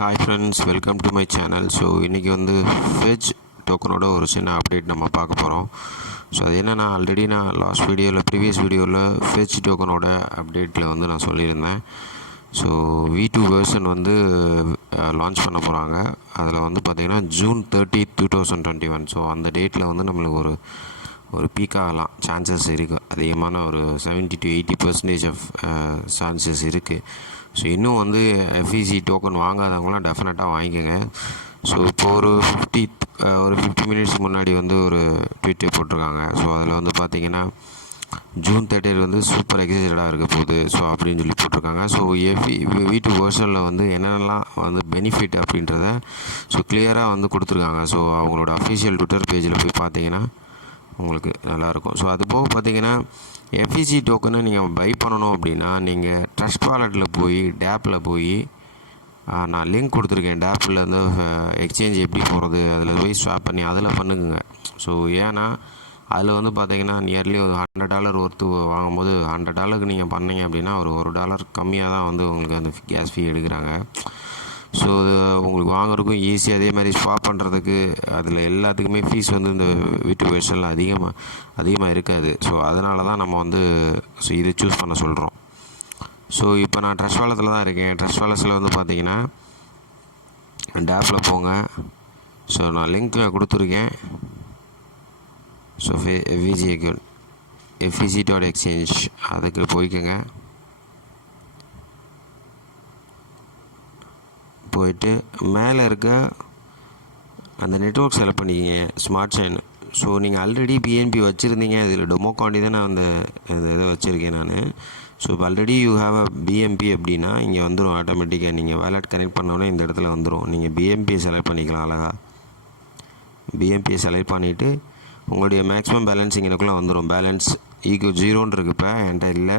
Hi friends, welcome to my channel. So இன்றைக்கி வந்து ஃபெஜ் டோக்கனோட ஒரு சின்ன அப்டேட் நம்ம பார்க்க போகிறோம். ஸோ அது என்னென்னா, ஆல்ரெடி நான் ப்ரீவியஸ் வீடியோவில் ஃபெஜ் டோக்கனோட அப்டேட்டில் வந்து நான் சொல்லியிருந்தேன். ஸோ V2 வெர்ஷன் வந்து லான்ச் பண்ண போகிறாங்க. அதில் வந்து பார்த்திங்கன்னா June 30, 2021. ஸோ அந்த டேட்டில் வந்து நம்மளுக்கு ஒரு பீக் ஆகலாம் சான்சஸ் இருக்குது. அதிகமான ஒரு 70 to 80% ஆஃப் சான்சஸ் இருக்குது. ஸோ இன்னும் வந்து FEC டோக்கன் வாங்காதவங்களாம் டெஃபினட்டாக வாங்கிக்கோங்க. ஸோ இப்போ ஒரு 50 மினிட்ஸ் முன்னாடி வந்து ஒரு ட்வீட்டை போட்டிருக்காங்க. ஸோ அதில் வந்து பார்த்திங்கன்னா June 30 வந்து சூப்பர் எக்ஸைட்டடாக இருக்க போகுது ஸோ அப்படின்னு சொல்லி போட்டிருக்காங்க. ஸோ V2 வெர்ஷனில் வந்து என்னென்னலாம் வந்து பெனிஃபிட் அப்படின்றத ஸோ கிளியராக வந்து கொடுத்துருக்காங்க. ஸோ அவங்களோட அஃபிஷியல் ட்விட்டர் பேஜில் போய் பார்த்தீங்கன்னா உங்களுக்கு நல்லாயிருக்கும். ஸோ அது போக பார்த்தீங்கன்னா FEC டோக்கனை நீங்கள் பை பண்ணணும் அப்படின்னா நீங்கள் ட்ரஸ்ட் வாலெட்டில் போய் டேப்பில் போய் நான் லிங்க் கொடுத்துருக்கேன். டேப்பில் வந்து எக்ஸ்சேஞ்ச் எப்படி போகிறது அதில் போய் ஸ்வாப் பண்ணி அதில் பண்ணுங்க. ஸோ ஏன்னா அதில் வந்து பார்த்தீங்கன்னா நியர்லி ஒரு $100 ஒர்த்து வாங்கும்போது $100 நீங்கள் பண்ணீங்க அப்படின்னா ஒரு $1 கம்மியாக தான் வந்து உங்களுக்கு அந்த கேஸ் ஃபீ எடுக்கிறாங்க. ஸோ அது உங்களுக்கு வாங்குறதுக்கும் ஈஸி. அதே மாதிரி ஸ்வாப் பண்ணுறதுக்கு அதில் எல்லாத்துக்குமே ஃபீஸ் வந்து இந்த V2 வெர்ஷனில் அதிகமாக இருக்காது. ஸோ அதனால தான் நம்ம வந்து இதை சூஸ் பண்ண சொல்கிறோம். ஸோ இப்போ நான் ட்ரஸ்ட் வாலெட்டில் தான் இருக்கேன். ட்ரஸ்ட் வாலெட்ஸில் வந்து பார்த்தீங்கன்னா டேப்பில் போங்க. ஸோ நான் லிங்க் கொடுத்துருக்கேன். ஸோ FEC அக்கௌண்ட் FEC.exchange அதுக்கு போய்க்கோங்க. போயிட்டு மேலே இருக்க அந்த நெட்வொர்க் செலக்ட் பண்ணிக்கிங்க, ஸ்மார்ட் செயின். ஸோ நீங்கள் ஆல்ரெடி BNB வச்சுருந்தீங்க. இதில் டொமோகாண்டி தான் நான் இந்த இதை வச்சுருக்கேன் நான். ஸோ இப்போ already you have a BNB அப்படின்னா இங்கே வந்துடும் ஆட்டோமேட்டிக்காக. நீங்கள் வேலட் கனெக்ட் பண்ணோன்னே இந்த இடத்துல வந்துடும். நீங்கள் BNBயை செலக்ட் பண்ணிக்கலாம். அழகாக BNBயை செலக்ட் பண்ணிவிட்டு உங்களுடைய மேக்ஸிமம் பேலன்ஸ் இங்கேக்குள்ளே வந்துடும். பேலன்ஸ் $0 இருக்குது. இப்போ என்கிட்ட இல்லை.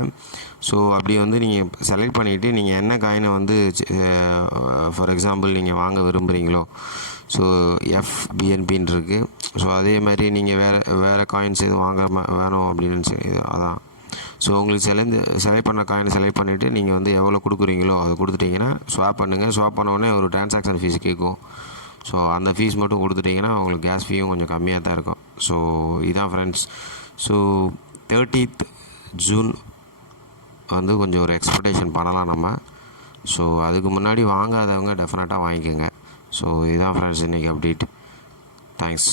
ஸோ அப்படி வந்து நீங்கள் செலக்ட் பண்ணிவிட்டு நீங்கள் என்ன காயினை வந்து ஃபார் எக்ஸாம்பிள் நீங்கள் வாங்க விரும்புகிறீங்களோ, ஸோ FBNBன்னு இருக்குது. ஸோ அதே மாதிரி நீங்கள் வேறு காயின்ஸ் எதுவும் வாங்க வேணும் அப்படின்னு அதான். ஸோ உங்களுக்கு செலக்ட் பண்ண காயினை செலக்ட் பண்ணிவிட்டு நீங்கள் வந்து எவ்வளோ கொடுக்குறீங்களோ அதை கொடுத்துட்டிங்கன்னா ஸ்வாப் பண்ணுங்கள். ஸ்வாப் பண்ணோடனே ஒரு டிரான்சாக்ஷன் ஃபீஸ் கேட்கும். ஸோ அந்த ஃபீஸ் மட்டும் கொடுத்துட்டிங்கன்னா உங்களுக்கு கேஸ் ஃபீயும் கொஞ்சம் கம்மியாக தான் இருக்கும். ஸோ இதான் ஃப்ரெண்ட்ஸ். ஸோ 30th June வந்து கொஞ்சம் ஒரு எக்ஸ்பெக்டேஷன் பண்ணலாம் நம்ம. ஸோ அதுக்கு முன்னாடி வாங்காதவங்க டெஃபினட்டாக வாங்கிக்கோங்க. ஸோ இதுதான் ஃப்ரெண்ட்ஸ் இன்றைக்கி அப்டேட். தேங்க்ஸ்.